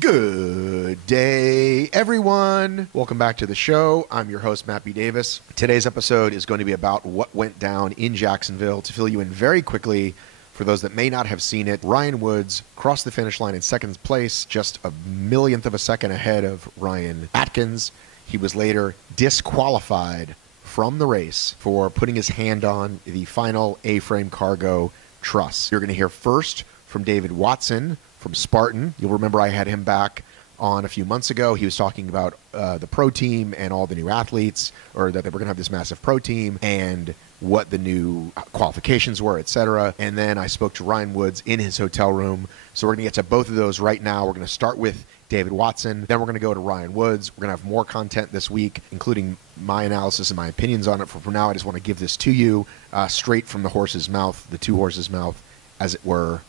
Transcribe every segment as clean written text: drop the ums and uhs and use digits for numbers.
Good day, everyone. Welcome back to the show. I'm your host, Matt B. Davis. Today's episode is going to be about what went down in Jacksonville. To fill you in very quickly, for those that may not have seen it, Ryan Woods crossed the finish line in second place, just a millionth of a second ahead of Ryan Atkins. He was later disqualified from the race for putting his hand on the final A-frame cargo truss. You're going to hear first from David Watson from Spartan. You'll remember I had him back on a few months ago. He was talking about the pro team and all the new athletes, or that they were going to have this massive pro team and what the new qualifications were, etc. And then I spoke to Ryan Woods in his hotel room. So we're going to get to both of those right now. We're going to start with David Watson. Then we're going to go to Ryan Woods. We're going to have more content this week, including my analysis and my opinions on it. For now, I just want to give this to you straight from the horse's mouth, the two horses' mouth, as it were.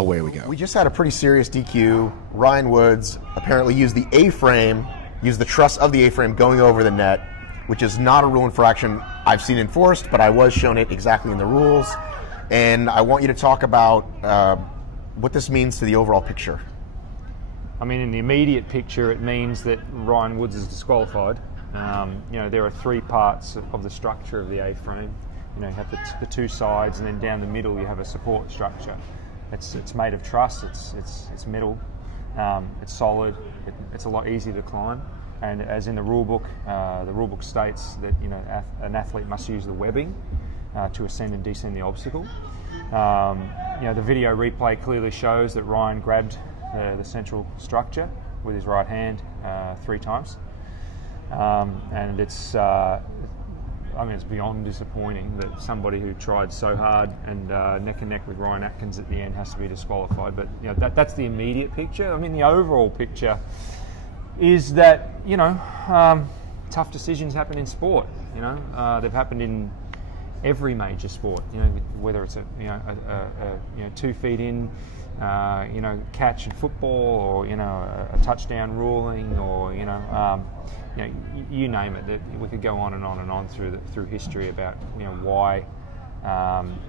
Away we go. We just had a pretty serious DQ. Ryan Woods apparently used the A-frame, used the truss of the A-frame going over the net, which is not a rule infraction I've seen enforced, but I was shown it exactly in the rules. And I want you to talk about what this means to the overall picture. I mean, in the immediate picture, it means that Ryan Woods is disqualified. There are three parts of the structure of the A-frame. You have the two sides, and then down the middle you have a support structure. It's made of truss. It's metal. It's solid. It's a lot easier to climb. And as in the rule book states that an athlete must use the webbing to ascend and descend the obstacle. The video replay clearly shows that Ryan grabbed the central structure with his right hand 3 times, and it's beyond disappointing that somebody who tried so hard and neck and neck with Ryan Atkins at the end has to be disqualified. But that's the immediate picture. I mean, the overall picture is that tough decisions happen in sport. They've happened in every major sport. Whether it's a 2 feet in, catch in football, or a touchdown ruling, or you name it. We could go on and on and on through history about why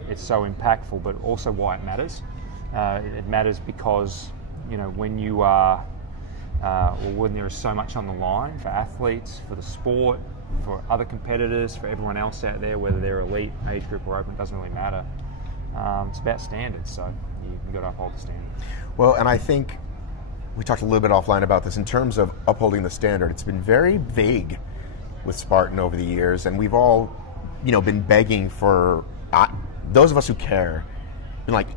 it's so impactful, but also why it matters. It matters because when you are when there is so much on the line for athletes, for the sport, for other competitors, for everyone else out there, whether they're elite, age group, or open, it doesn't really matter. It's about standards, so you've got to uphold the standard. Well, and I think we talked a little bit offline about this in terms of upholding the standard. It's been very vague with Spartan over the years, and we've all, been begging for those of us who care. Like,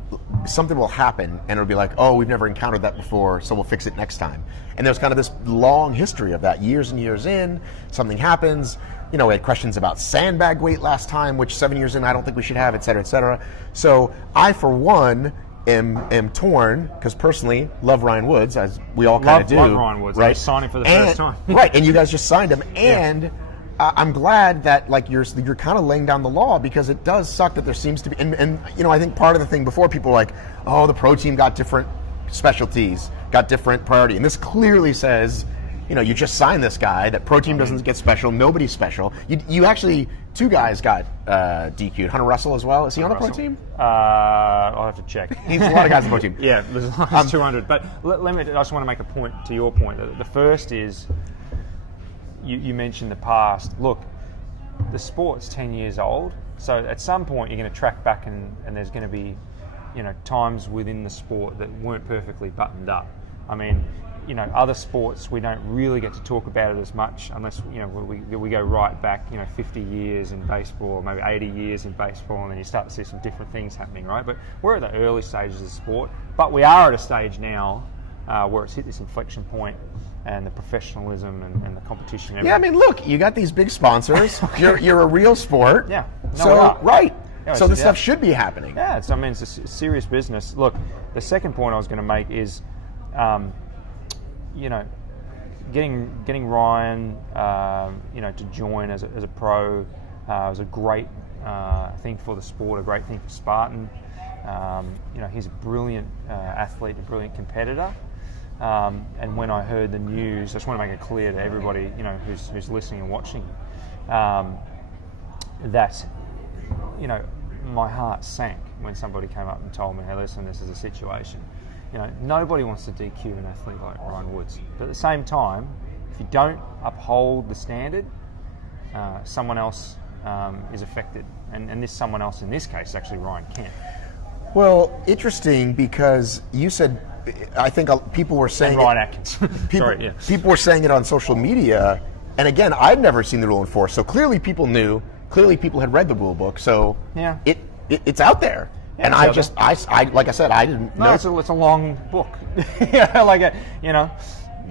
something will happen, and it'll be like, oh, we've never encountered that before, so we'll fix it next time. And there's kind of this long history of that, years and years in. Something happens. We had questions about sandbag weight last time, which 7 years in I don't think we should have, et cetera, et cetera. So I, for one, am torn, because personally love Ryan Woods, as we all kind of do. Love Ryan Woods. Right? I signed him for the first time. Right, and you guys just signed him. And I'm glad that you're kind of laying down the law, because it does suck that there seems to be, and I think part of the thing before, people were like, oh, the pro team got different specialties, got different priority, and this clearly says, you just signed this guy, that pro team doesn't get special, nobody's special. You actually, 2 guys got DQ'd. Hunter Russell as well. Is he on the pro team? I'll have to check. He's a lot of guys on the pro team. Yeah, there's 200. But I just want to make a point to your point. The first is, you mentioned the past. Look, the sport's 10 years old, so at some point you're going to track back, and there's going to be, times within the sport that weren't perfectly buttoned up. I mean, other sports we don't really get to talk about it as much unless we go right back 50 years in baseball, or maybe 80 years in baseball, and then you start to see some different things happening, right? But we're at the early stages of the sport, but we are at a stage now where it's hit this inflection point, and the professionalism and the competition. Yeah, I mean, look, you got these big sponsors. You're a real sport. Yeah. No, right. Yeah, so this stuff should be happening. Yeah, it's a serious business. Look, the second point I was going to make is, getting Ryan, to join as a pro was a great thing for the sport, a great thing for Spartan. He's a brilliant athlete, a brilliant competitor. And when I heard the news, I just want to make it clear to everybody, who's listening and watching, that, my heart sank when somebody came up and told me, hey, listen, this is a situation. You know, nobody wants to DQ an athlete like Ryan Woods. But at the same time, if you don't uphold the standard, someone else is affected. And this someone else in this case is actually Ryan Kent. Well, interesting, because you said, I think people were saying... And Ryan Atkins. People were saying it on social media, and again, I'd never seen the rule enforced, so clearly people knew, clearly people had read the rule book, so yeah. It's out there. Yeah, and I like I said, I didn't know. No, it's a long book.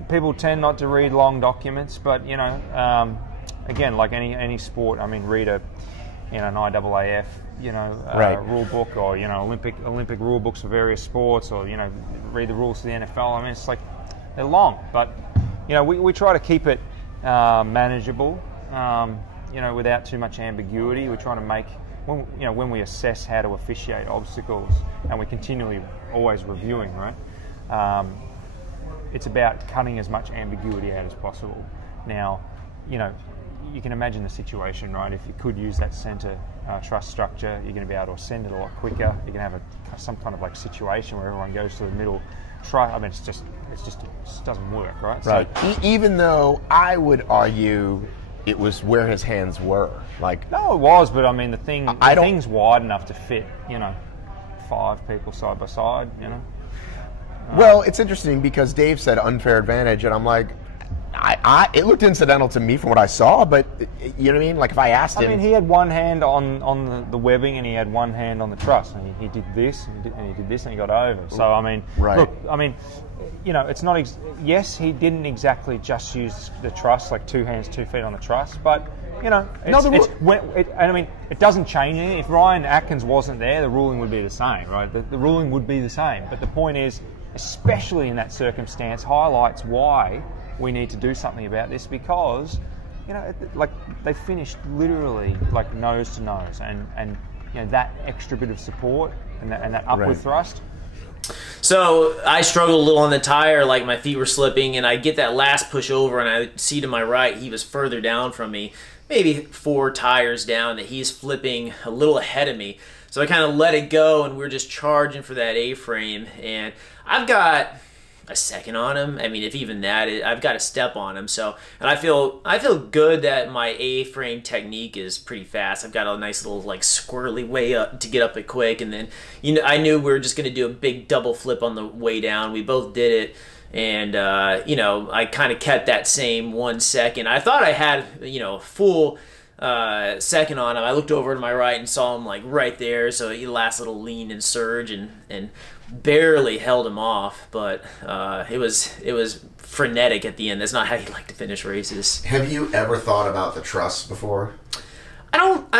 People tend not to read long documents, but, again, like any sport, I mean, read an IAAF, rule book, or, Olympic rule books for various sports, or, read the rules for the NFL. I mean, it's like, they're long, but, we try to keep it manageable, without too much ambiguity. We're trying to make, when we assess how to officiate obstacles, and we're continually always reviewing, right? It's about cutting as much ambiguity out as possible. Now, you can imagine the situation, right? If you could use that center truss structure, you're going to be able to ascend it a lot quicker. You're going to have some kind of like situation where everyone goes to the middle truss. I mean, it just doesn't work, right? Right. So, even though I would argue it was where his hands were, like. No, it was, but I mean the thing's wide enough to fit, 5 people side by side, Well, it's interesting because Dave said unfair advantage, and I'm like, it looked incidental to me from what I saw, but you know what I mean? Like if I asked him... I mean, he had one hand on the webbing and he had one hand on the truss, and he did this, and he did this, and he got over. So, I mean, right. Look, I mean, it's not... yes, he didn't exactly just use the truss, like 2 hands, 2 feet on the truss, but, it doesn't change anything. If Ryan Atkins wasn't there, the ruling would be the same, right? The ruling would be the same. But the point is, especially in that circumstance, highlights why we need to do something about this, because they finished literally like nose to nose, and that extra bit of support and that upward thrust. So I struggled a little on the tire, like my feet were slipping, and I get that last push over, and I see to my right he was further down from me, maybe 4 tires down, that he's flipping a little ahead of me. So I kind of let it go, and we're just charging for that A-frame, and I've got a second on him. I mean, if even that, I've got a step on him. So, and I feel good that my A-frame technique is pretty fast. I've got a nice little like squirrely way up to get up it quick, and then I knew we were just going to do a big double flip on the way down. We both did it, and I kind of kept that same 1 second. I thought I had full second on him. I looked over to my right and saw him like right there. So he last little lean and surge and barely held him off, but it was frenetic at the end. That's not how you like to finish races. Have you ever thought about the truss before? I don't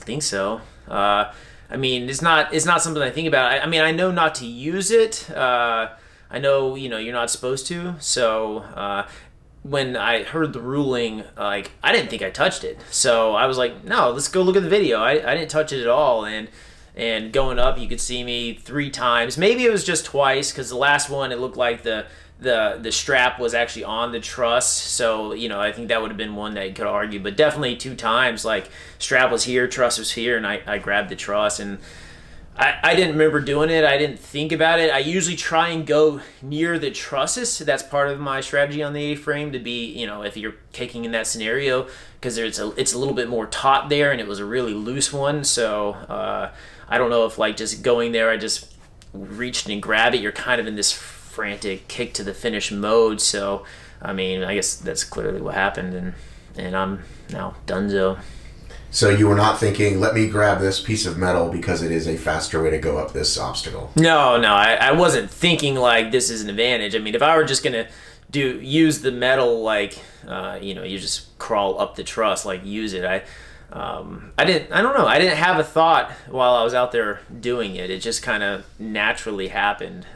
think so. I mean, it's not something I think about. I mean, I know not to use it. I know you're not supposed to. So when I heard the ruling, like I didn't think I touched it. So I was like, no, let's go look at the video. I didn't touch it at all, and going up, you could see me 3 times. Maybe it was just twice, because the last one, it looked like the strap was actually on the truss. So, I think that would have been one that you could argue. But definitely 2 times, like strap was here, truss was here, and I grabbed the truss. And I didn't remember doing it. I didn't think about it. I usually try and go near the trusses. So that's part of my strategy on the A-frame, to be, if you're kicking in that scenario, because it's a little bit more taut there, and it was a really loose one. So I don't know if like just going there, I just reached and grabbed it. You're kind of in this frantic kick to the finish mode. So, I mean, I guess that's clearly what happened, and I'm now donezo. So you were not thinking, let me grab this piece of metal because it is a faster way to go up this obstacle? No, I wasn't thinking like this is an advantage. I mean, if I were just gonna use the metal, like you just crawl up the truss, like use it. I don't know. I didn't have a thought while I was out there doing it. It just kind of naturally happened.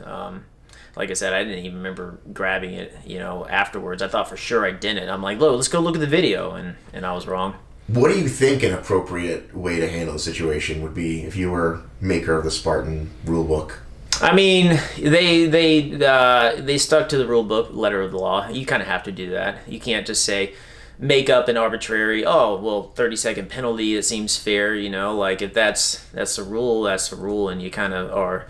Like I said, I didn't even remember grabbing it, afterwards. I thought for sure I didn't. I'm like, let's go look at the video, and I was wrong. What do you think an appropriate way to handle the situation would be if you were maker of the Spartan rule book? I mean, they stuck to the rule book, letter of the law. You kind of have to do that. You can't just say, make up an arbitrary, 30-second penalty, it seems fair, like if that's the rule, that's the rule, and you kind of are,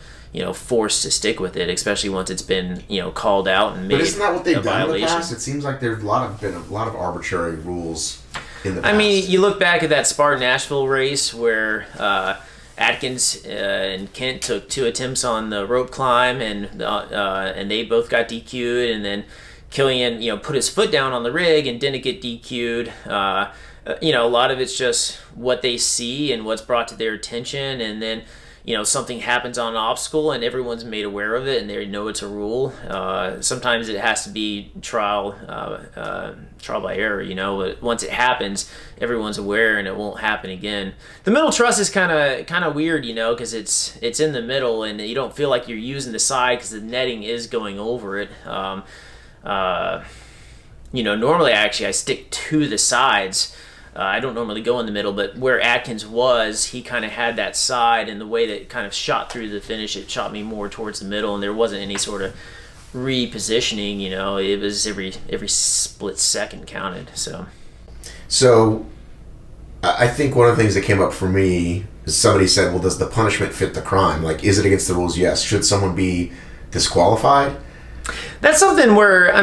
forced to stick with it, especially once it's been, called out and made. But isn't that what they've a done in the violation. past? It seems like there's been a lot of arbitrary rules in the past. I mean, you look back at that Spartan Nashville race where Atkins and Kent took 2 attempts on the rope climb, and they both got DQ'd, and then Killian, put his foot down on the rig and didn't get DQ'd. A lot of it's just what they see and what's brought to their attention, and then something happens on an obstacle and everyone's made aware of it and they know it's a rule. Sometimes it has to be trial by error, but once it happens, everyone's aware and it won't happen again. The middle truss is kind of weird, because it's in the middle and you don't feel like you're using the side because the netting is going over it. Normally I stick to the sides. I don't normally go in the middle, but where Atkins was, he kind of had that side, and the way that it kind of shot through the finish, it shot me more towards the middle, and there wasn't any sort of repositioning. It was every split second counted. So I think one of the things that came up for me is somebody said, well, does the punishment fit the crime? Like, is it against the rules? Yes. Should someone be disqualified? That's something where, I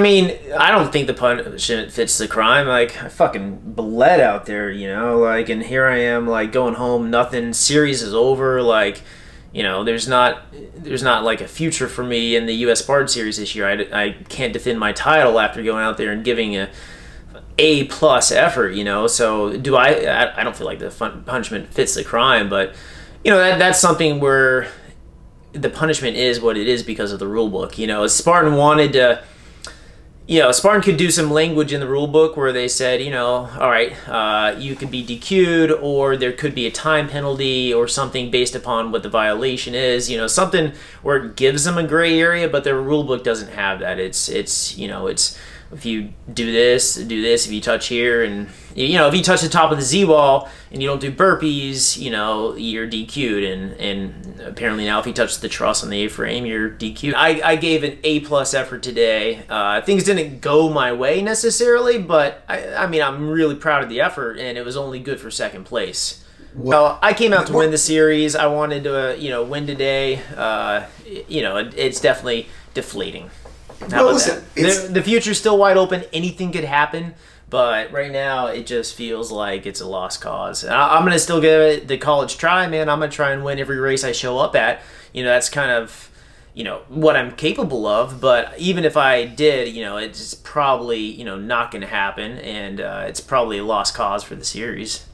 don't think the punishment fits the crime. Like, I fucking bled out there, and here I am, going home, nothing, series is over, there's not like a future for me in the U.S. Spartan Series this year. I can't defend my title after going out there and giving a plus effort, so I don't feel like the punishment fits the crime, but, that's something where the punishment is what it is because of the rule book. Spartan wanted to, Spartan could do some language in the rule book where they said, all right, you could be DQ'd, or there could be a time penalty or something based upon what the violation is, something where it gives them a gray area, but their rule book doesn't have that. It's if you do this, if you touch here, and if you touch the top of the Z-wall and you don't do burpees, you're DQ'd, and apparently now if you touch the truss on the A-frame, you're DQ'd. I gave an A+ effort today. Things didn't go my way necessarily, but I'm really proud of the effort, and it was only good for second place. Well, I came out to win the series. I wanted to, win today. It's definitely deflating. Well, listen, the future's still wide open. Anything could happen, but right now it just feels like it's a lost cause. I'm going to still give it the college try, man. I'm going to try and win every race I show up at. That's kind of, what I'm capable of, but even if I did, it's probably, not going to happen, and it's probably a lost cause for the series.